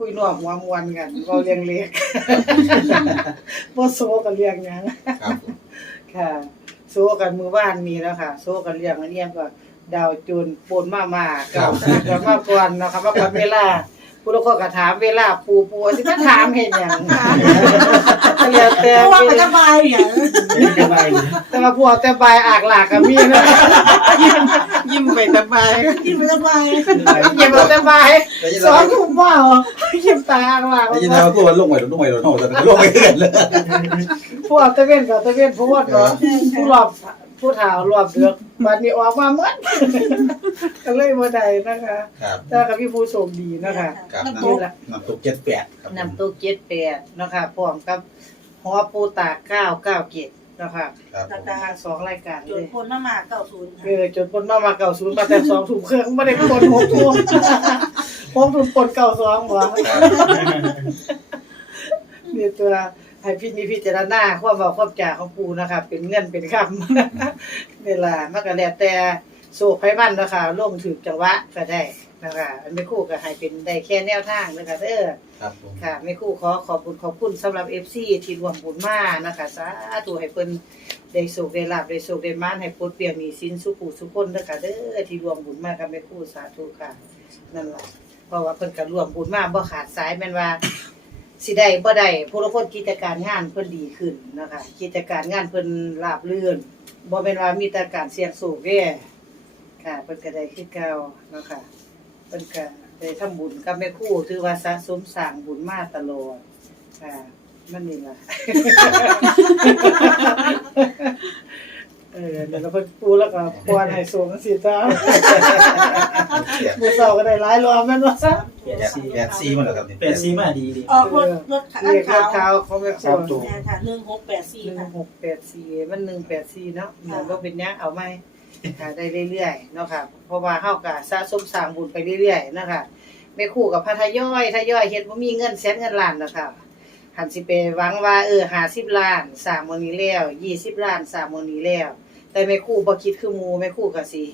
คุยนวมหัวมวนกันก็เรียงเล็กบ่โซกันเรียงหยังครับผมค่ะโซกันมือบ้านมีแล้วค่ะโซกันเรียงอันเนี้ยก็ดาวจูนปนมามากับกับมาก่อนเนาะค่ะมาก่อนเวลา ผู้ละคนก็ถามเวลาปูปูสิมาถามเฮ็ดหยังแล้วแต่เพราะว่ามันสบายอย่างสบายดีแต่ว่าพวกแต่บายอากหลากก็มีนะยิ้มยิ้มไปแต่บายกินมันสบายยิ้มไปแต่บายได้ยินสองทุ่มว่าเหรอยิ้มตาอากหลากได้ยินแล้วตัวลงไปลงไปลงไปลงไปเกินเลย พวกตะเวนกับตะเวนพูดเนาะผู้รอบ ผู้ถาวรอบเดือกบัดนี้ออกมาหมดก็เลยบ่ได้นะคะครับแต่ก็มีผู้โชคดีนะคะครับน้ำน้ตกำน้ำตกเจ็ดแปดครับนำตู้เจ็ดแปดนะคะพร้อมกับหอปูตาเก้าเก้าเจ็ดนะคะครับผมทางสองรายการจุเลดยพลน้ำมาเก้าศูนย์เออจนปนมามาเก่าศูนย์มาแต่สองถุงเครื่องไม่ได้ปนหกถุงหกถุงปนเก่าสองหัวครับ นี่ตัว ให้พี่นี่พิจารณาความเว้าความจาของปูนะคะเป็นเงินเป็นคำเวลามันก็แล้วแต่โศกไผมันเนาะคะลงถึงจังหวะก็ได้นะคะอันไม่ครู่ก็ให้เป็นได้แค่แนวทางนะคะเด้อครับผมค่ะไม่ครู่ขอขอบคุณขอบคุณสำหรับ FC ที่รวมบุญมานะคะสาธุให้เพิ่นได้สุขได้ลาภได้สุขได้มานให้ปลดเปลี่ยนหนี้สินสุขสุขคนเด้อค่ะเด้อที่รวมบุญมากับแม่ครู่สาธุค่ะนั่นล่ะเพราะว่าเพิ่นก็รวมบุญมาบ่ขาดสายแม่นว่า สิได้บ่ได้ผู้ละคนกิจการงานเพิ่นดีขึ้นนะคะกิจการงานเพิ่นราบรื่นบ่แม่นว่ามีแต่การเสี่ยงสูงเด้ค่ะเพิ่นก็ได้คือเก่าเนาะค่ะเพิ่นก็ได้ทำบุญกับแม่ครูถือว่าสะสมสร้างบุญมาตลอดค่ะมันนี่ล่ะ ออเดี๋ยวเราเพิ่นปูแล้วก็ควรให้สูงสิจ้ามื้อเช้าก็ได้หลายรอบแม่นว่าแปดสี่แปดสี่มันเหรอครับนี่แปดซีมาดีดีออกรถรถคันเรียกขาวเท้าเขาไม่สามตัวแม่ค่ะหนึ่งหกแปดสี่หนึ่ค่ะงหกแปดสี่มันหนึ่งแปดสี่เนาะเดี๋ยวก็เป็นเนี้ยเอาไหมค่ะได้เรื่อยๆเนาะค่ะ เพราะว่าเฮากะสะสมสร้างบุญไปเรื่อยๆเนาะค่ะไม่คู่กับพระทยอยทยอยเฮ็ดบ่มีเงินแสนเงินล้านเนาะค่ะ หันสิไปหวังว่าเออ50ล้านสร้างมื้อนี้แล้ว20ล้านสร้างมื้อนี้แล้ว แต่แม่ครู่บ่คิดคือหมู่แม่ครู่ก็สิ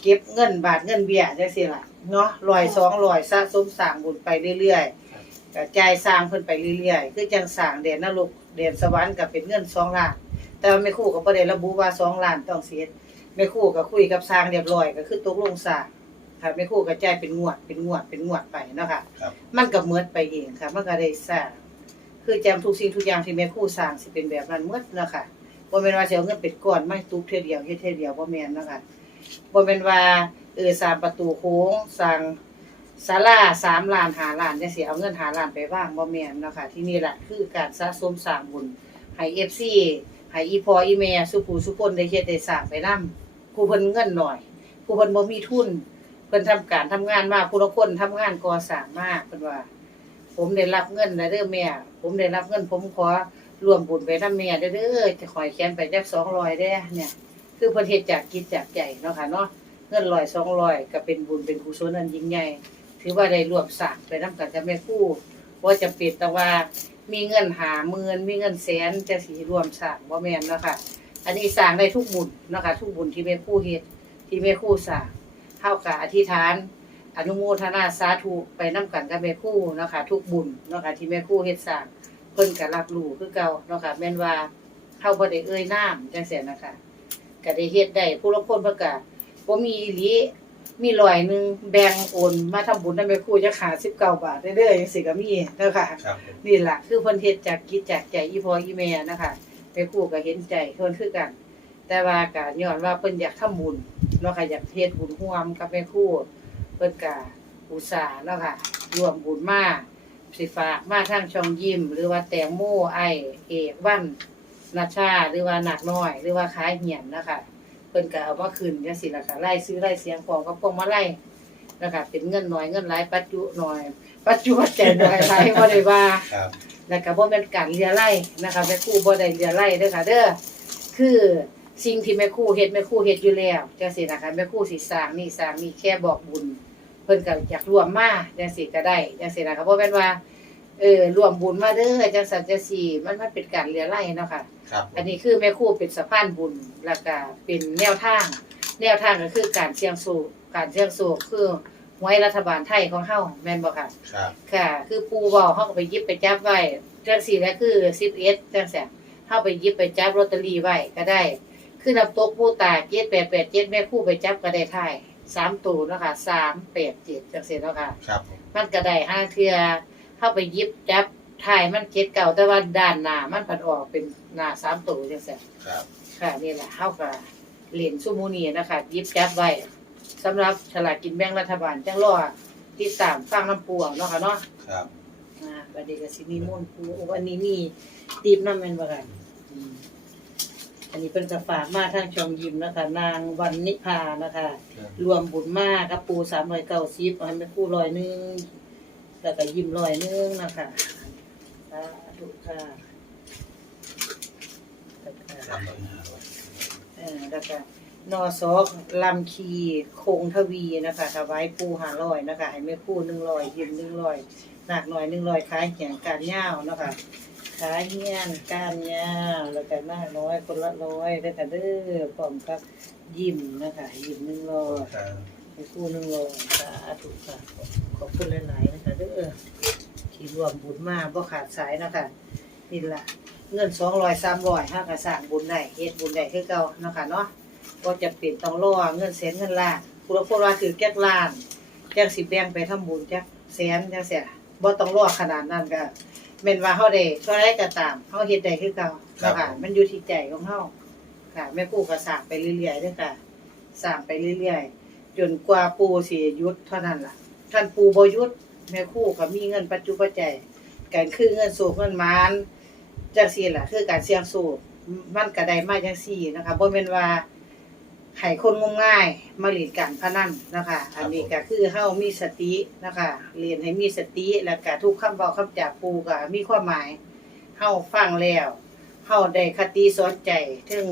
เก็บเงินบาทเงินเบี้ยจังซี่ล่ะเนาะ100 200สะสมสร้างบุญไปเรื่อยๆกระจายสร้างเพิ่นไปเรื่อยๆคือจังสร้างแดนนรกแดนสวรรค์ก็เป็นเงิน2ล้าน แต่ว่าแม่ครูก็บ่ได้ระบุว่า2ล้านต้องเสียแม่ครูก็คุยกับสร้างเรียบร้อยก็คือตกลงสร้างค่ะแม่ครูก็จ่ายเป็นงวดเป็นงวดเป็นงวดไปเนาะค่ะครับ มันก็เหมือนไปเองค่ะ มันก็ได้สร้าง คือจำทุกสิ่งทุกอย่างที่แม่ครูสร้างสิเป็นแบบนั้นหมดเนาะค่ะ บ่แม่นว่าสิเอาเงินเป็นก้อนมาตุกเทื่อเดียวเฮ็ดเทื่อเดียวบ่แม่นเนาะค่ะบ่แม่นว่าเออสร้างประตูโค้งสร้างศาลาสามล้านหาล้านจังสิเอาเงินหาล้านไปว่างบ่แม่นเนาะค่ะที่นี่แหละคือการสะสมสร้างบุญให้ FC ให้อีพ่ออีแม่สุผู้สุคนได้เฮ็ดได้สร้างไปนํผู้เพิ่นเงินหน่อย ผู้เพิ่นบ่มีทุนเพิ่นทำการทำงานมาผู้ละคนทำงานก่อสร้างมากเพิ่นว่า ผมได้รับเงินแล้วเด้อแม่ ผมได้รับเงินผมขอ รวมบุญไปนํแม่เด้เด้อจะขอยเขียนไปจัก200เด้เนี่ย คือเพิ่นเฮ็ดจากกิจจากใจเนาะค่ะเนาะเงิน100 200ก็เป็นบุญเป็นกุศลอันยิ่งใหญ่ถือว่าได้รวมสร้างไปน้ำกันกับแม่คู่ว่าจะปิดแต่ว่ามีเงินหาหมื่นมีเงินแสนจะสิรวมสร้างบ่แมนเนาะค่ะอันนี้สร้างได้ทุกบุญเนาะค่ะทุกบุญที่แม่คู่เฮ็ดที่แม่คู่สร้างเฮาก็อธิษฐาน อนุโมทนาสาธุไปน้ำกันกับแม่ครู่เนาะค่ะทุกบุญเนาะค่ะที่แม่คู่เฮ็ดสร้าง เพิ่นก็รับรู้คือเก่าเนาะค่ะแม่นว่าเฮาบ่ได้เอ่ยนามจังซี่นะคะก็ได้เฮ็ดได้ผู้ละคนเพิ่นก็บ่มีอีหลีมีร้อยหนึ่งแบ่งโอนมาทำบุญนำแม่ครูจะขา19บาทเด้อๆจังซี่ก็มีเด้อค่ะ ครับผมนี่ล่ะคือเพิ่นเฮ็ดจากกิจจากใจอีพ่ออีแม่นะคะแม่ครูก็เห็นใจเพิ่นคือกัน แต่ว่าก็ย้อนว่าเพิ่นอยากทำบุญเนาะค่ะอยากเฮ็ดบุญร่วมกับแม่ครูเพิ่นก็อุตส่าห์เนาะค่ะร่วมบุญมา สิฝากมาทางช่องยิ้ม หรือว่าแตงโมไอเอกวันนาชาหรือว่าหนักน้อย หรือว่าขายเหียนนะคะเพิ่นก็เอามาคืนจังซี่ล่ะค่ะไล่ซื้อไล่เสียงของกับพวกมาไล่นะคะเป็นเงินน้อยเงินหลายปัจจุน้อย ปัจจุปัจจัยน้อยหลายบ่ได้ว่าครับแล้วก็บ่แม่นการเลียไล่นะคะแม่ครูบ่ได้เลียไล่เด้อค่ะ เด้อคือสิ่งที่แม่ครูเฮ็ดแม่ครูเฮ็ดอยู่แล้วจังซี่นะคะแม่ครูสิสร้างนี่สร้างนี่แค่บอกบุญ เพิ่นก็อยากร่วมมาจังซี่ก็ได้จังซี่นะคะบ่แม่นว่าเออร่วมบุญมาเด้อจังซั่นจังซี่มันมันเป็นการเลียไล่เนาะค่ะ ครับอันนี้คือแม่ครู่เป็นสะพานบุญแล้วก็เป็นแนวทาง แนวทางก็คือการเสี่ยงสูงการเสี่ยงสูงคือหวยรัฐบาลไทยของเฮาแม่นบ่ค่ะ ครับ ค่ะ คือปูเว้าเฮาก็ไปหยิบไปจับไว้จังซี่แหละคือ11จังซี่เฮาไปหยิบไปจับลอตเตอรี่ไว้ก็ได้ คือน้ำตกผู้ตาย7887แม่ครู่ไปจับก็ได้ท้าย สามตัวเนาะค่ะ387จังซี่เนาะค่ะ ครับผมมันก็ได้ห้าเทือเข้าไปหยิบจับถ่ายมันเจ็ดเก่าแต่ว่าด้านหน้ามันผัดออกเป็นหน้าสามตัวจังซี่ครับ ค่ะนี่แหละเฮาก็เหรียญซุมูนีนะคะหยิบจับไว้สำหรับฉลากกินแบ่งรัฐบาลจังรอติดตามฟังน้ำปูเอาเนาะค่ะเนาะครับ อ่าบัดนี้ก็สิมีมนต์ปูโอ้อันนี้มีตีบน้ำแม่นบ่กันอืม อันนี้เป็นกระฝากมาทางช่องยิมนะคะ นางวันนิพานะคะรวมบุญมากกับปูสามร้อยเก้าสิบให้แม่ครู่ร้อยหนึงแล้วก็ยิ้มร้อยหนึงนะคะสาธุค่ะแล้วก็สามร้อยห้าร้อยเอ่อแล้วก็นอสอลำคีคงทวีนะคะถวายปูห้าร้อยนะคะให้แม่ครู่หนึ่งร้อยยิ้มหนึ่งร้อยหนักหน่อยหนึ่งร้อยขายเหียงการย่าวเนาะคะ ขายเฮียนการย่าวแล้วก็หน้าร้อยคนละร้อยแล้วก็เด้อพร้อมกับยิ้มนะคะยิ้มหนึ่งร้อยให้คู่หนึ่งโลสาธุค่ะขอบคุณหลายๆนะคะเด้อที่รวมบุญมากบ่ขาดสายนะคะนี่ละเงินสองร้อยสามร้อยห้ากระสางบุญได้เฮ็ดบุญได้คือเก่านะค่ะเนาะก็จะเปลี่ยนต้องรอเงินแสนเงินล้านผู้ละคนว่าถือแก๊กล้านแก๊กสิแบงไปทำบุญแก๊กแสนจังซี่บ่ต้องรอขนาดนั้นก็ แม่นว่าเฮาได้เท่าไรก็ตามเฮาเฮ็ดได้คือเก่าเนาะค่ะมันอยู่ที่ใจของเฮาค่ะแม่ครูก็สร้างไปเรื่อยๆเด้อค่ะสร้างไปเรื่อยๆจนกว่าปูสิหยุดเท่านั้นล่ะท่านปูบ่หยุดแม่ครู่ก็มีเงินปัจจุบันใจยการคือเงินสูบเงินหมานจังซี่ล่ะ คือการเสี่ยงสูบมันก็ได้มาจังซี่นะคะบ่แม่นว่า ให้คนงมงายมาเล่นการพนันนะคะ อันนี้ก็คือเฮามีสตินะคะเรียนให้มีสติแล้วก็ทุกคำเว้าคำจากปูก็มีความหมายเฮาฟังแล้วเฮาได้คติสอนใจถึง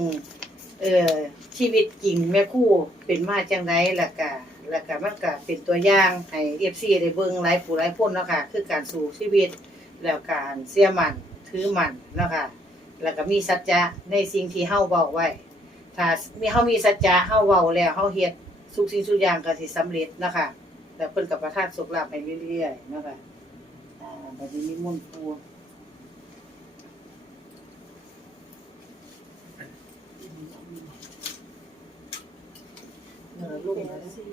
เอ่อชีวิตจริงแม่ครู่เป็นมาจังไดแล้วก็แล้วก็มันก็เป็นตัวอย่างให้ FC ได้เบิ่งหลายผู้หลายคนเนาะค่ะคือการสู่ชีวิตแล้วการเสียมันถือมันเนาะค่ะแล้วก็มีสัจจะในสิ่งที่เฮาเว้าไว้ ถ้ามีเฮามีสัจจะเฮาเว้าแล้วเฮาเฮ็ดทุกสิ่งทุกอย่างก็สิสำเร็จเนาะค่ะแล้วเพิ่นก็ประทานสุขลาภให้เรื่อยๆเนาะค่ะอ่าบัดนี้นิมนต์ปู่เออลูกแปนะดสี่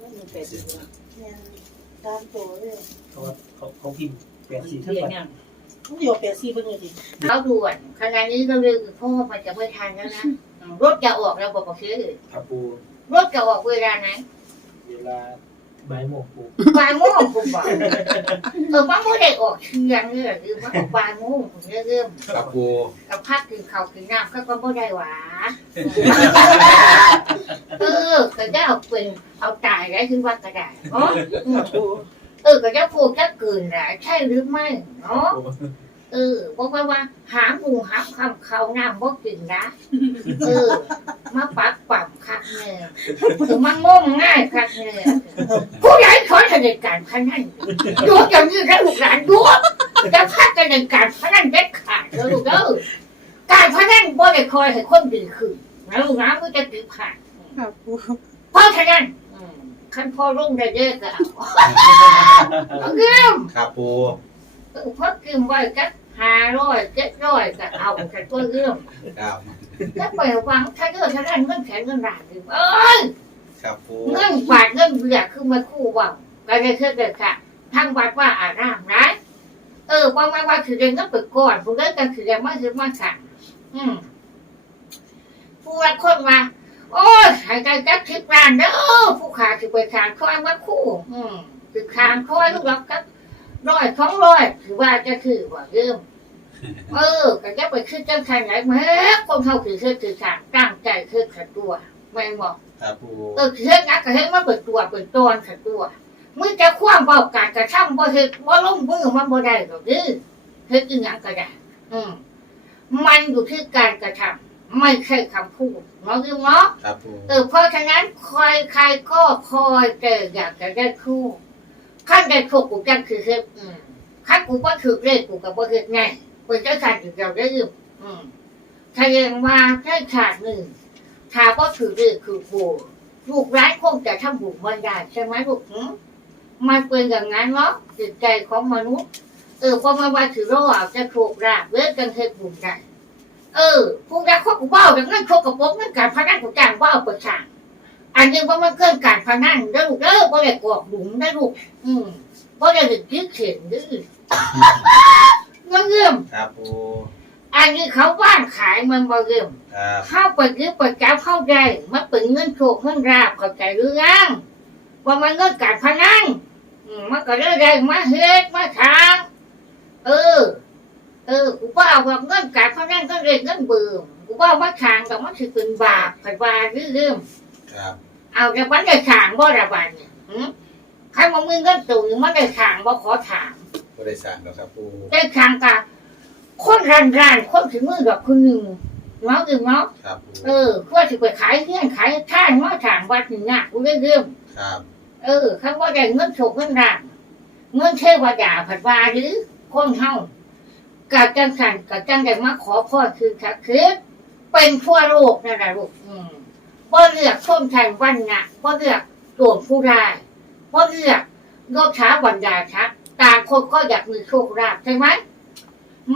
มันเป็นสิเนี่ยตามตัวเลยเขาเขาเขาพิมพ์แปดสี่เรีเท่ายกไหร่ยัง ต้องอยู่แปดสี่เพิ่งเลยดิเขาด่วนขณะนี้ก็เลยพ่อมันจะไม่ทันแล้วนะรถจะออกแล้วบอกบอกซื้อครับปูรถจะออกเวลาไหนเวลาบ่ายโมงปูบ่ายโมงผมบอกเออว่าไม่ได้ออกเที่ยงเนี่ยหรือว่าออกบ่ายโมงผมเริ่มครับปูกับพักกินข้าวกินน้ำเขาก็ไม่ได้หวาเออก็จะเอาเป็นเอาตายได้คือว่ากระดาษเนาะ เออก็จะพูดจะเกินแหละใช่หรือไม่เนาะเออบอกว่าว่า หาหมูหาคำเขาน้ำบ่กินนะเออ มาปักปั่มคักเนี่ยถึงมางมง่ายคักเนี่ยผู้ใหญ่ขอแสดงการพนันดูอย่างนี้แล้วลูกหลานดูจะพักกันในการพนันเด็ดขาดแล้วลูกเด้อการพนันบ่ได้คอยให้คนดีขึ้นนะลูกนะก็จะติดผ่านเพราะฉะนั้นอืม ขั้นพ่อรุ่งได้เยอะก็เอาเอาเรื่องครับปูเออเพราะกินไว้จักห้าร้อยเจ็ดร้อยก็เอาแต่ตัวเรื่องครับแล้วไปหวังถ้าเกิดถ้าได้เงินแขนเงินหลานอยู่เอ้ยครับปูเงินบาทเงินเบียคือมาคู่หวังก็จะเชื่อเกิดค่ะทางวัดว่าอารามนะเออว่าว่าว่าคือเรียนก็เปิดก่อนผู้เล่นกันคือเรียนมาคือมาสั่งอืมผู้วัดคนมา โอ้ยหายใจจับทิพย์รานเด้อผู้ขาคือไปขางคอยมาคู่ อืมคือขางคอยลูกเราก็ร้อยท้องร้อยถือว่าจะคือว่าเริ่มเออก็จะไปขึ้นจังขันไหนแม่คนเขาคือคือคือขางตั้งใจคือขัดตัวไม่บอกครับปูเออคือเฮ็ดนักก็เฮ็ดมาเปิดตัวเปิดตอนขัดตัวมึงจะคว้างเบาการกระทำบ่เฮ็ดบ่ลงมือมันบ่ได้หรอกเด้อเฮ็ดอีหยังก็ได้อืมมันอยู่ที่การกระทำ ไม่ใช่คำพูดเนาะคือเนาะครับปูเออเพราะฉะนั้นคอยใครก็คอยแต่อยากจะได้คู่ขั้นได้คู่กูจังคือเฮ็ดอืมขั้นกูบ่ถือเลขกูก็บ่เฮ็ดไงเพิ่นจะขาดอยู่เดียวได้อยู่อืมแสดงว่าแค่ขาดหนึ่งถ้าบ่ถือเลขคือกูลูกร้านคงจะทำบุญวันได้ใช่ไหมลูกหืมมันเป็นอย่างนั้นเนาะจิตใจของมนุษย์ เออพอมาว่าถือเราอาจะถูกราบเลิกกันเทบุญได้ เออผู้รักเขากูเบ้าอย่างนั้นโชกกระโปรงนั่นการพนันกูจ้างเบ้าเปิดฉางอันนี้ว่ามันเกินการพนันได้อลูกเด้อบ่ได้กอกหลุมได้อลูกอืมบ่ได้ถึงคิดเข็นดื้อเงินเงื่อมครับปูอันนี้เขาว่างขายมันบ่เงื่อมครับเข้าไปยึดไปจับเข้าได้มันเป็นเงินโชคเงินราบเข้าใจหรือยังว่ามันเงินการพนันอืมมันก็ได้ได้มาเฮ็ดมาทางเออ เออ กูว่าเอาว่าเงินการพนันก็เรียกเงินเบื่อกูว่าว่าทางแต่มันถือเป็นบาปผัดว่าหรือเรื่องครับ เอาแต่วันได้ทางบ่ระบาดเนี่ยหืมใครมามึงเงินตู่มันได้ทางบ่ขอถามบ่ได้สั่งแล้วครับปูได้ทางกะคนรันรันๆคนถึงมือดอกคนหนึ่งเนาะอือเนาะครับปูเออเพื่อสิไปขายเฮี้ยนขายท่านมาถางวัดหนึ่งอะกูได้เรื่องครับ เออคำว่าได้เงินโฉกเงินรางเงินเทวดาผัดวาหรือคนเฮา กาจังสันกาจังได้มาขอพ่อคือคักคือเป็นทั่วโลกนั่นแหละลูกอืมบ่เลือกชนชันวันนะบ่เลือกโจรผู้ร้ายบ่เลือกโลกช้าวันดาชักต่างคนก็อยากมีโชคลาภใช่ไหม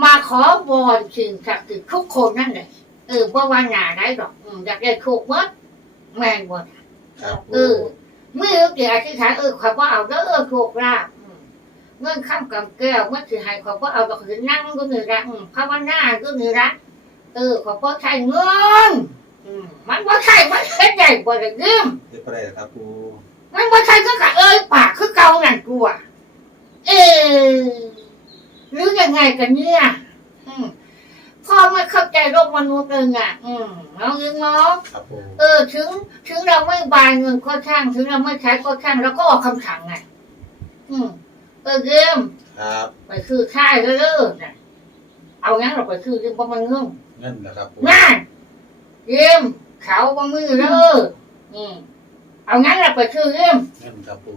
มาขอบอนสิ่งศักดิ์สิทธิ์ทุกคนนั่นแหละเออเพราะว่าหนาได้ดอกอืมอยากได้โชคหมดแม่นบ่ครับเอปูอเมื่อเกี่ยวอธิษฐานเออขอยว่าเอาเด้อโชคลาภ อืมเงินข้ามกำแก้วเมื่อสิให้ขอยว่าเอาดอกหือนั่งก็มีละอืมภาวนาก็มีละเออขอยว่าใช้เงินอืมมันว่าใช่มันเฮ็ดใหญ่กว่าเดิมเรียบร้อยแล้วครับปูมันว่าใช่ก็กะเอ้ยปากคือเก่านั่นกลัวเออหรือยังไงกันเนี่ยอืมพ่อไม่เข้าใจโลกมนุษย์เลยอะอืมน้องยิงเนาะครับปูเออ ถึง ถึงเราไม่บายเงินก็ช่าง ถึงเราไม่ใช้ก็ช่างเราก็ออกคำสั่งไงอืม เออเยี่ยมครับ ไปคือค่ายเรื่อยๆนะเอางั้นเราไปคือเรื่องประมาณเงินเงินนะครับปูงานเยี่ยมเขาว่ามือเด้ออืมเอางั้นเราไปคือเยี่ยมเงินครับปู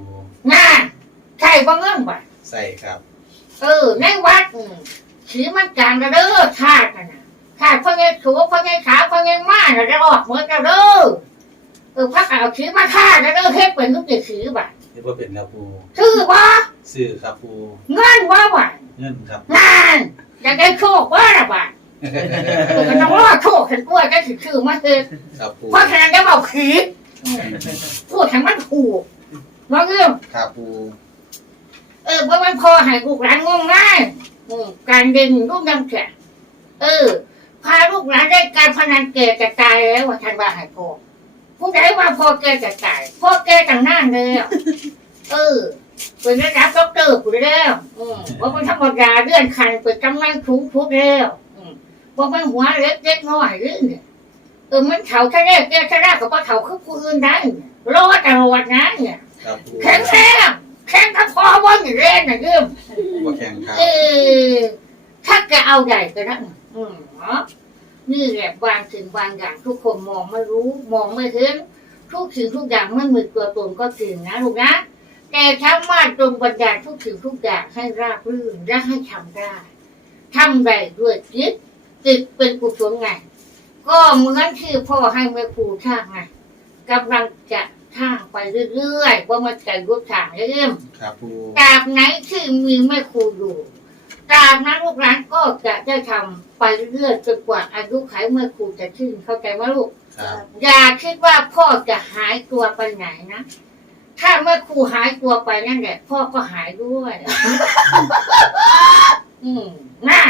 งานใช่บ่เงินบ่ใส่ครับ เออในวัดอืมสีมันจางระเด้อชาติกันนะชาติพ่อไงสูพ่อไงขาวพ่อไงมาระเด้อออกเหมือนกันเด้อเออพระเอาสีมาฆ่าระเด้อเฮ็ดเป็นทุกอย่างสีบ่ะ เรียกว่าเป็นครับปูชื่อว่าซื้อครับปูเงินว่าบ่ะเงินครับงานอยากได้โชคว่าละบ่ะเออก็ต้องรอโชคฉันกลัวจะถือชื่อมาเถอะครับปูเพราะฉะนั้นจะบอกผีพูดให้มันถูกว่าเรื่องครับปูเออว่ามันพอให้ลูกหลานงงง่ายอืมการเดินลูกยังแข็งเออพาลูกหลานได้การพนันเกยจะตายแล้วว่าท่านว่าให้พ่อ ผู้ใดว่าพ่อแกจะตายพ่อแกต่างหน้าแล้วเออเป็นระดับด็อกเตอร์กูแล้วอืมว่ามันธรรมดาเลื่อนคันเป็นกำลังสูงทุกแล้วอืมว่ามันหัวเล็กเล็กน้อยหรือเนี่ยเออมันเถาแค่แรกแกแค่แรกก็ว่าเถาคือผู้อื่นได้เนี่ยรอดตลอดนะเนี่ยครับปูแข็งแรงแข็งกับพ่อว่าอย่างเล่นนะเริ่มว่าแข่งครับเออถ้าแกเอาใหญ่ก็ได้อืมเนาะนี่แหละบางสิ่งบางอย่างทุกคนมองไม่รู้ มองไม่เห็นทุกสิ่งทุกอย่างไม่มีตัวตนก็จริงนะลูกนะแต่สามารถตรงบัญญัติทุกสิ่งทุกอย่างให้ราบรื่นและให้ทำได้ทำได้ด้วยจิตจิตเป็นกุศลไง ก็เหมือนที่พ่อให้แม่ครูช่างไงกำลังจะช่างไปเรื่อยๆว่ามันจะยุทธางเรื่อยๆครับปูตราบไหนที่มีแม่ครูอยู่ ตราบนั้นลูกหลานก็จะได้ทำไปเรื่อยจนกว่าอายุไขแม่ครูจะขึ้นเข้าใจไหมลูก ครับอย่าคิดว่าพ่อจะหายตัวไปไหนนะ ถ้าแม่ครูหายตัวไปนั่นแหละ พ่อก็หายด้วย อืมน่า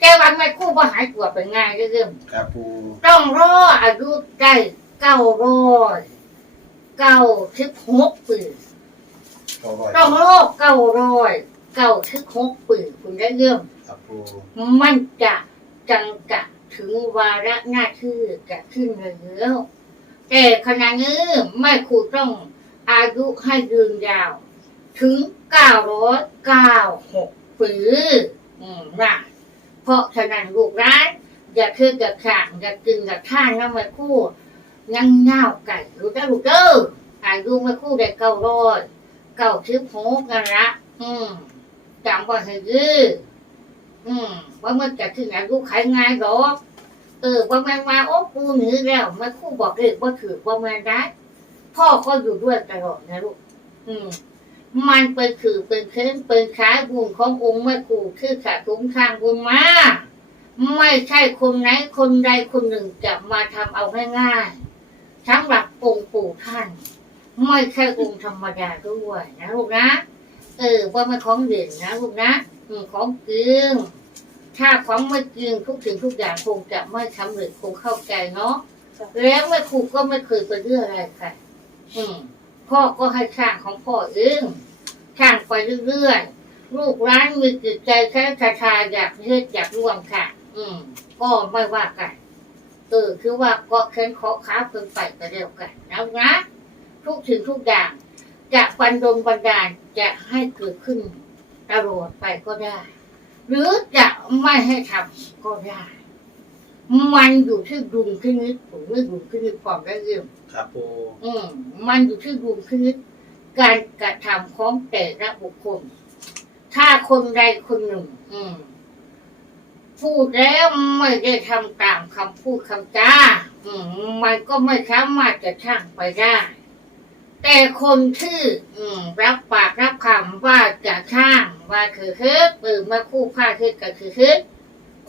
แกวันแม่ครูพอหายตัวไปง่ายเรื่อง ครับปูต้องรออายุได้เก้าร้อยเก้าสิบหกปีก็ร้อยต้องโลกเก้าร้อย เก้าถึงหกปีคุณได้เรื่องครับปูมันจะจังกะถึงวาระหน้าที่จะขึ้นแล้วแต่ขณะนี้แม่ครูต้องอายุให้ยืนยาว ถึงเก้าร้อยเก้าหกปีอืมนะเพราะฉะนั้นลูกร้านอย่าคือกับข่างอย่ากินกับท่านนะแม่ครูยังเง่าไก่รู้ได้ลูกเด้ออายุแม่ครูได้เก้าร้อยเก่าชิบโหกันละอืม จำว่าให้ยื้ออืมว่ามันจะถึงอายุขายง่ายหรอกเเออว่าแมนมาโอ้ปูหนีแล้วแม่ครู่บอกเลยว่าถือว่าแมนได้พ่อก็อยู่ด้วยตลอดนะลูกอืม มันเป็นคือเป็นเคลื่อนเป็นขายบุญขององค์แม่ครูคือขาทุ้งทางบุญมาไม่ใช่คนไหนคนใดคนหนึ่งจะมาทำเอาง่ายๆสำหรับองค์ปู่ท่าน ไม่ใช่องค์ธรรมดาด้วยนะลูกนะ เออว่ามันของเด่นนะลูกนะอืมของจริงถ้าของไม่จริงทุกสิ่งทุกอย่างคงจะไม่สำเร็จคงเข้าใจเนาะแล้วแม่ครูก็ไม่เคยไปเรื่องอะไรใครอืมพ่อก็ให้ข้างของพ่อเองข้างไปเรื่อยๆลูกร้านมีจิตใจแค่ชาชาอยากเฮ็ดอยากร่วมค่ะ อืม ก็ไม่ว่ากันเออคือว่าก็เค้นขอค้าเพิ่นไปก็เร็วกันนะนะทุกสิ่งทุกอย่าง จะบันดลบันดาลจะให้เกิดขึ้นตลอดไปก็ได้ หรือจะไม่ให้ทำก็ได้ มันอยู่ที่ดุลพินิจผมไม่ดุลพินิจความได้เรื่องครับปูอืมมันอยู่ที่ดุลพินิจการกระทำของแต่ละบุคคล ถ้าคนใดคนหนึ่ง อืมพูดแล้วไม่ได้ทำตามคำพูดคำจ้าอืมมันก็ไม่สามารถจะช่างไปได้ แต่คนที่อืมรับปากรับคำว่าจะช่างว่าคือคือหรือมาคู่ผ้าคือก็คือคือ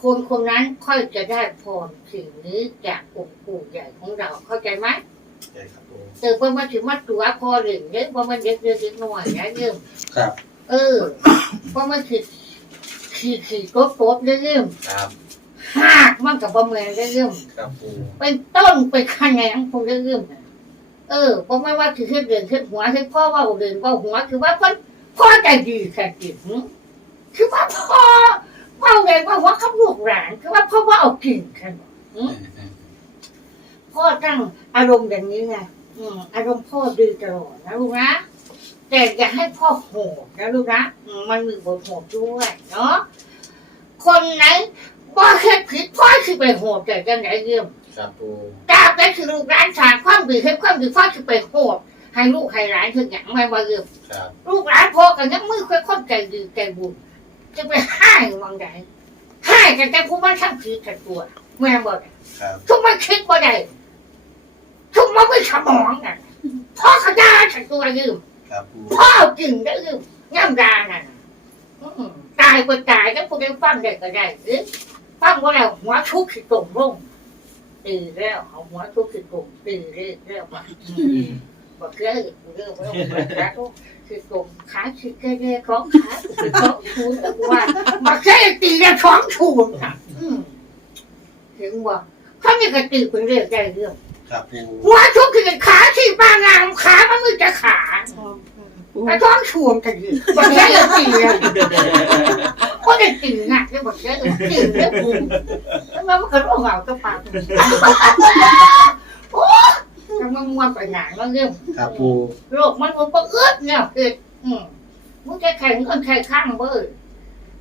คนคนนั้นค่อยจะได้พรสิ่งนี้จากองค์ปู่ใหญ่ของเราเข้าใจไหมใช่ครับปูเออว่ามันถือมาตัวพอหนึ่งเนี่ยว่ามันเด็กเด็กหน่อยนะเยิ่มครับ เออว่ามันคือขี่ขี่โต๊ะโต๊ะเยิ่มครับหากมันกับประเมินเยิ่มครับปูเป็นต้นเป็นคะแนนของเยิ่ม เออเพราะไม่ว่าคือขึ้นเดินขึ้นหัวคือพ่อว่าเดินว่าหัวคือว่าพ่อพ่อใจดีแค่จิตคือว่าพ่อว่าเดินว่าหัวขับลูกหลานคือว่าพ่อว่าเอากิ่งแค่พ่อตั้งอารมณ์อย่างนี้ไงอารมณ์พ่อดีตลอดนะลูกนะแต่อย่าให้พ่อโหดนะลูกนะมันมีบทโหดด้วยเนาะคนไหนบ่เฮ็ดผิดพ่อคือไปโหดแต่จังไหนเยี่ยม ครับปูกราบได้คือลูกร้านสารความดีให้ความดีพ่อคือไปโหดให้ลูกให้หลานคืออย่างไม่ว่าเยี่ยมครับลูกหลานพ่อกันยังมือค่อยคนใจดีใจบุญจะไปให้วังใดให้กันแต่ผู้มันช่างผิดกันตัวแม่บอกครับทุกมันคิดบ่ได้ทุกมันไม่สมองน่ะพ่อขยาฉันตัวยืมครับปูพ่อจริงได้ยืมย่ำดาน่ะอืมตายก็ตายแล้วพวกนี้ฟังได้ก็ได้เอ๊ะฟังว่าแล้วหัวทุกข์สิตรงลง ตีแล้วเอาหัวทุกข์สิตรงตีเรื่อยเรื่อยมาบอกเรื่อยเรื่อยว่าขาทุกข์สิตรงขาสิแก่ๆของขาสิของชูนแต่ว่ามาแค่ตีแล้วท้องชูนค่ะอืมถึงว่าเขามีกระตือเป็นเรื่องได้เรื่องครับปูหัวทุกข์คือขาที่ปางามขามันมือจะขา ไอ้ท้องช่วงกันดิบอกแค่เลยตีเลยก็ได้ตีหนักเลยบอกแค่เลยตีเลยแล้วมันก็ร้องเอาตัวปากโอ้ยมันมัวไปหนังแล้วเรื่องครับปูโรคมันมันก็เอื้อเนี่ยเกิดอืมมึงแค่แข่งเงินแข่งข้างเบ้อ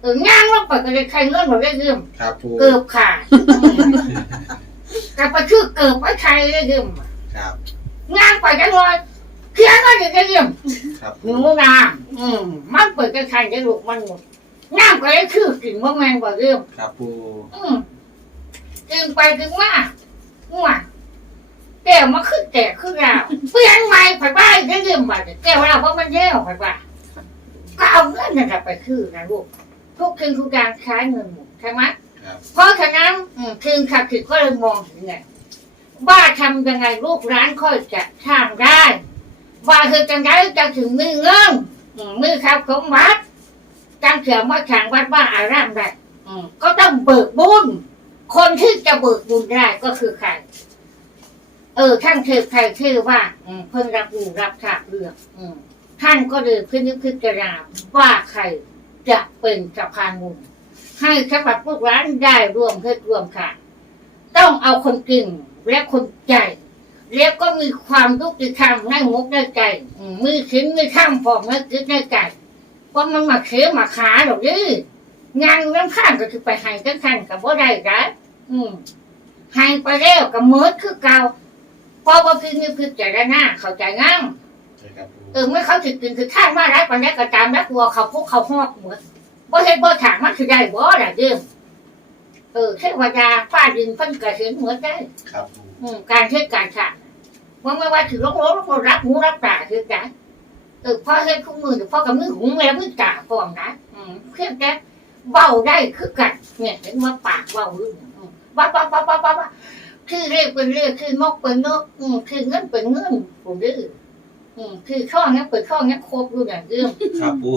เออย่างลงไปก็ได้แข่งเงินหมดได้เรื่องครับปูเกือบขาดกับไปชื่อเกือบไว้ใครได้เรื่องครับงานไปกันเลย เพียงก็จะได้เรื่องครับหปูนูงามอืมมันเปิดกระชันจะลูกมันหมดงามก็ได้ชื่อกินว่าแมงกว่าเรื่องครับปูอืมจึงไปจึงมาหัวแก้วมาขึ้นแตกขึ้นราวเปลี่ยนใหม่ผัดบ้านได้เรื่องบัดแก้วเราเพราะมันแย่ผัดบ้านก็เอาเงินนั่นแหละไปคือนะลูกทุกคืนทุกการใช้เงินหมดใช่ไหมครับเพราะฉะนั้นอืมคืนขับผิดก็เลยมองถึงไงว่าทำยังไงลูกร้านค่อยจะทางได้ ว่าคือจังไดจะถึงมือเงินอืมมือขับของวัดจังเถื่อมาแข่งวัดว่าอารามได้อืมก็ต้องเบิกบุญ คนที่จะเบิกบุญได้ก็คือใคร เออ ท่านเทพใครชื่อว่าอืมเพิ่นรับรู้รับทราบเรื่องอืมท่านก็เลยพินิจพิจารณาว่าใครจะเป็นสะพานบุญให้ฉบับพวกร้านได้รวมเพศรวมค่ะ ต้องเอาคนจริงและคนใจ แล้วก็มีความยุติธรรมในมุกในใจอืมมีชิ้นมีข้ามพอไม่คิดในใจว่ามันมาเขียมาขาหรอกดิงานน้ำข้างก็คือไปให้กันขันกับว่าได้กันอืมให้ไปแล้วก็เมิดคือเก่าเพราะว่าพี่นี่คือใจด้านหน้าเข้าใจง่ายใช่ครับปูเออเมื่อเขาถึงกินคือท่านมาได้ปันนี้ก็ตามแล้วกลัวเขาพวกเขาหอกเหมือนบ่เห็นบ่ถามมันคือได้บ่ล่ะเด้อเออเทวดาฟ้าดินเพิ่นก็เห็นเหมือนได้ครับปู อืมการเทศการฉากว่าไม่ว่าถือลงรถแล้วก็รับหูรับตาคือกันเออพ่อเฮ็ดคู่มือพ่อกับมือหูแม่มือตาพร้อมนะอืมเพียงแต่เบาได้คือกันเนี่ยเห็นว่าปากเบาอยู่อืมบ้าบ้าบ้าบ้าบ้าบ้าคือเรียกเป็นเรียกคือนกเป็นนกอืมคือเงินเป็นเงินผมดื้ออืมคือช่องนี้เป็นช่องนี้ครบอยู่อย่างเดิมครับปู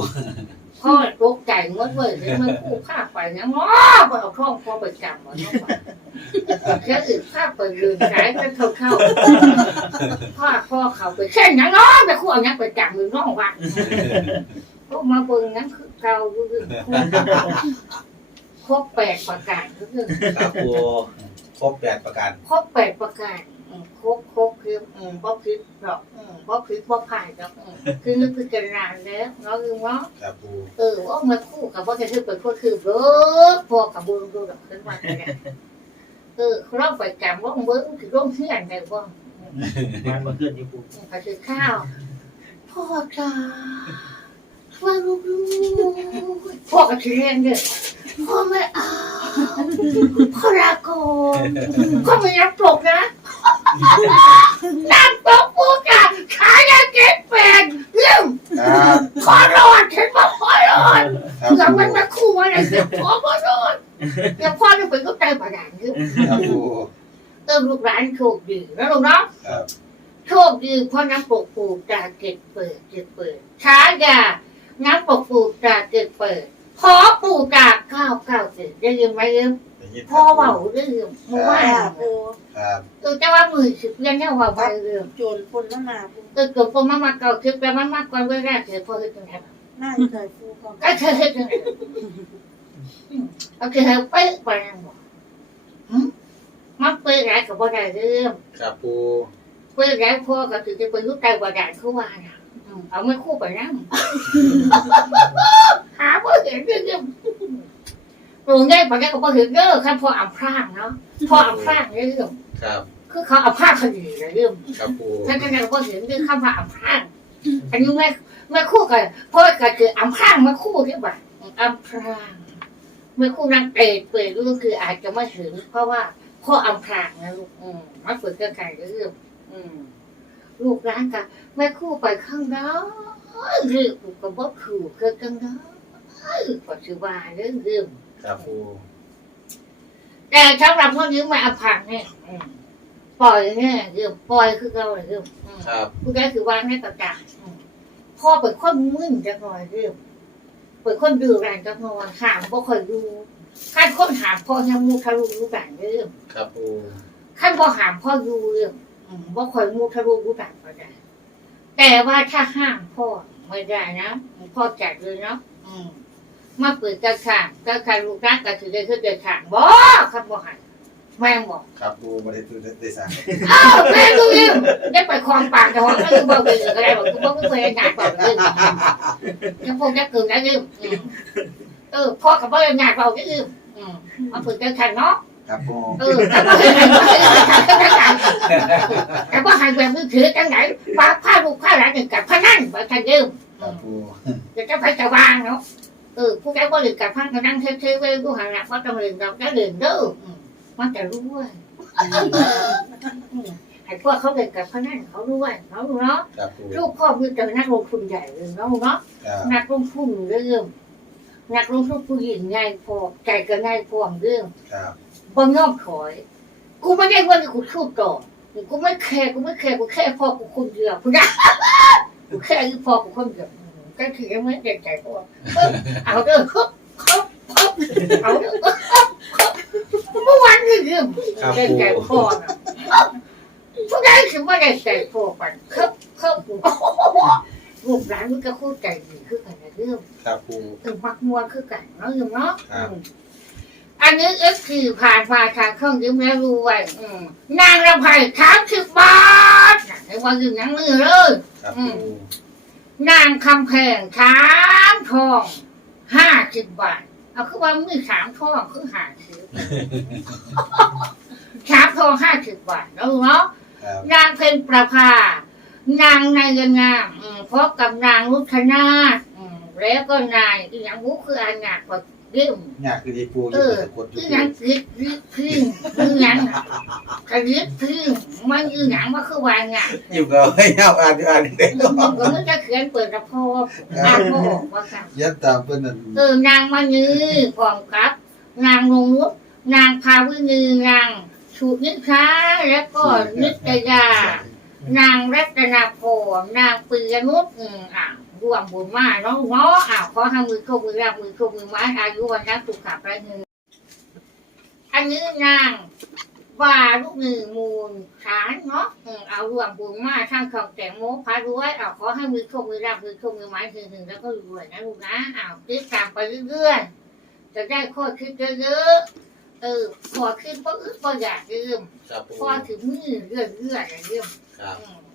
พ่อตกใจหมดเลยเลยมันคู่ภาพไปนะง้อไปเอาท่องพ่อไปจำมาเนาะแค่อื่นภาพไปลืมสายไปเข้าเข้าพ่อพ่อเขาไปเช่นนั้นเนาะไปคู่เอานั้นไปจำมือน้องว่าพวกมาเบิ่งนั้นคือเก่าอยู่คือครบแปดประการก็คือครับปูครบแปดประการครบแปดประการอืม ครบครบคืออืมบ่คิดหรอกอืมบ่คิดบ่ผ่านหรอกอืมคือนึกพิจารณาแล้วเนาะคือเนาะครับปูเออว่ามาคู่กับว่าจะคือเป็นคนคือเบิกพอกับเบิ้งดูดอกขึ้นมาเนี่ยเออเราไปจำว่าเบิ้งคือร่มเฮียนไงบ้างมันมาเคลื่อนที่ปูก็คือข้าวพ่อจ้าช่วยลูกๆพ่อกับทีเรียนเนี่ยพ่อไม่เอาพ่อรักโกนพ่อไม่รับปลกนะ น้ำตกปูจ้าขายได้เจ็ดแปดเรื่องครับพ่อรอดฉันบอกพ่อรอดครับเผื่อปูมันมาคู่อะไรเดี๋ยวพ่อมาโดนเดี๋ยวพ่อจะเป็นลูกใจประดานคือครับปูเออลูกหลานโชคดีนะลูกเนาะครับโชคดีเพราะน้ำปกปูจากเก็บเปิดเก็บเปิดช้ายาน้ำปกปูจากเก็บเปิดขอปูจากเก้าเก้าเจ็ดได้ยินไหมเอ็มได้ ยินคพ่อรับเบาเรื่องเมื่อวานค่ะปูครับเออจะว่ามือสิบเรียนเนี่ยว่าไปเรื่องโจรปนน้ำมาปูเออเกิดพ่อมามาเก่าคิดแต่มันมากกว่าเวลาเกิดพ่อคือจังไงหน้าเคยปูก่อนก็คือคือโอเคไปไปนั่งบอกมันเปิดไรกับบ่ได้เรื่องครับปูเปิดไรพ่อก็ถือจะไปยุติบ่ได้เขาว่าน่ะเอาไม่คู่ไปนั่งหาบ่เห็นเรื่อง ตรงนี้ปะแกก็บ่เห็นเด้อคันพ่ออำพรางเนาะพ่ออำพรางเรื่องครับ คือเขาอำพรางคดีนะเรื่องครับปูท่านก็ยังบ่เห็นเรื่องคำว่าอำพรางอันนี้ไม่ไม่คู่กันพ่อก็คืออำพรางมาคู่ที่บ่อำพรางเมื่อคู่นั่งเตะเปิดลูกคืออาจจะไม่ถึง เพราะว่าพ่ออำพรางนะลูกอืมมาเปิดเครื่องไก่เรื่องอืมลูกร้านกันแม่คู่ไปข้างนอกเรื่องกูก็บอกขู่เกิดกันเนาะปัจจุบันเรื่องเรื่อง ครับปูแต่สำหรับพ่อยืมมาอำพรางเนี่ยอืมปล่อยเนี่ยเรื่องปล่อยคือเราเรื่องอืม ครับผู้ใดคือวางในตะกร้าอืมพ่อเป็นคนมึนจังหน่อยเรื่องเป็นคนดื้อแรงจังหน่อยห่างบ่ค่อยดูขั้นคนหามพ่อยังมูทะลุรู้กันเรื่องครับปูขั้นพ่อหามพ่อดูเรื่องอืมบ่ค่อยมูทะลุรู้กันก็ได้แต่ว่าถ้าห้ามพ่อไม่ได้นะพ่อจัดเลยเนาะอืม มาเปิดกระถางกระถางลูกรักกระถือได้คือเดินทางบ่ครับบ่หันแม่งบอกครับปูไม่ได้ตื่นได้สั่งอ้าวแม่ดูอยู่ได้ไปคลองปากแต่ว่าก็คือบอกเลยก็ได้บอกคือบอกไม่เคยงานบอกเลยยังคงจะเกิดได้ยืมเออพ่อกับพ่อยังงานบอกก็ยืมมาฝึกกันขันเนาะครับปูเออแต่ว่าแต่ว่าหันแบบมือถือจังไหนปาผ้าลูกผ้าหลานหนึ่งกับพนันไปทันยืมครับปูจะจะไปจะวางเนาะ เออผู้ใดบ่เล่นกับพันก็นั่งเท่ๆไว้ผู้หันหลังว่าต้องเล่นดอกจะเล่นเด้อมันจะรู้ว่าให้พวกเขาเล่นกับพนันเขารู้ว่าเขารู้เนาะครับปูลูกพ่อคือจะนักลงทุนใหญ่เลยเนาะเนาะครับนักลงทุนเรื่องนักลงทุนผู้หญิงง่ายพอใจก็ง่ายพอเรื่องครับบ่ยอมถอย กูไม่ได้ว่ากูสู้ต่อกูไม่แคร์กูไม่แคร์กูแค่พ่อกูคนเดียวกูนะกูแค่คือพ่อกูคนเดียว ก็คือยังไม่เด็กใจพ่อเอาเด้อครับครับครับเอาเด้อครับครับเมื่อวานนี่เรื่องครับเด็กปูใจพ่อนะผู้ใดคือว่าเด็กใจพ่อกันครับครับลูกหลานมันก็คู่ใจดีคือกันนะเรื่องครับปูถึงมักมัวคือกันเนาะอยู่เนาะครับอืมอันนี้เอฟคือผ่านมาทางเครื่องยืมแล้วรู้ไว้อืมนางรำไพสามสิบบาทน่ะในวันยืมหนังมือเลยครับปู นางคำแพงสามทองห้าสิบบาท เอาคือว่ามือสามทองคือห้าสิบสามทองห้าสิบบาทแล้วเนาะครับนางเพนประภา นางนายงามอืมพบกับนางรุชนาถอืมแล้วก็นายอีกอย่างมุคืออานากกว่าเรื่องยากคือที่ปูอเอยู่อสะกดอยู่อีหยังกึดกึดพึ่งอีหยังกระยึดพึ่ง มันอีหยังว่าคือวางงานอยู่ก็ให้เอาอ่านอ่านได้มึงก็มึงจะเขียนเปิดกระเพาะอ่านก็ออกว่าค่ะยัดตามเพิ่นนั่นเออนางมายือพร้อมกับ นางนงนุษนางพาวินือนางชุนิค้าแล้วก็นิตยานางรัตนาพรนางปียนุชอืมอะรวมบุญมาเนาะเนาะอะขอให้มือเข้ามือรับมือเข้ามือไม้อายุวันนักสุขภาพเงินอันนี้นาง ว่าลูกหนึ่งมูลฐานเนาะอืมเอารวมบุญมาทั้งของแต่งโมพารวยเอาขอให้มือเข้ามือรับมือเข้ามือไม้ถึงถึงแล้วก็รวยนะลูกนะอ้าวติดตามไปเรื่อยๆจะได้ข้อคิดเยอะๆเออขอคิดเพราะอึดเพราะอยากยืมครับปูพอถึงมือเรื่อยๆอย่างเดียวครับอืม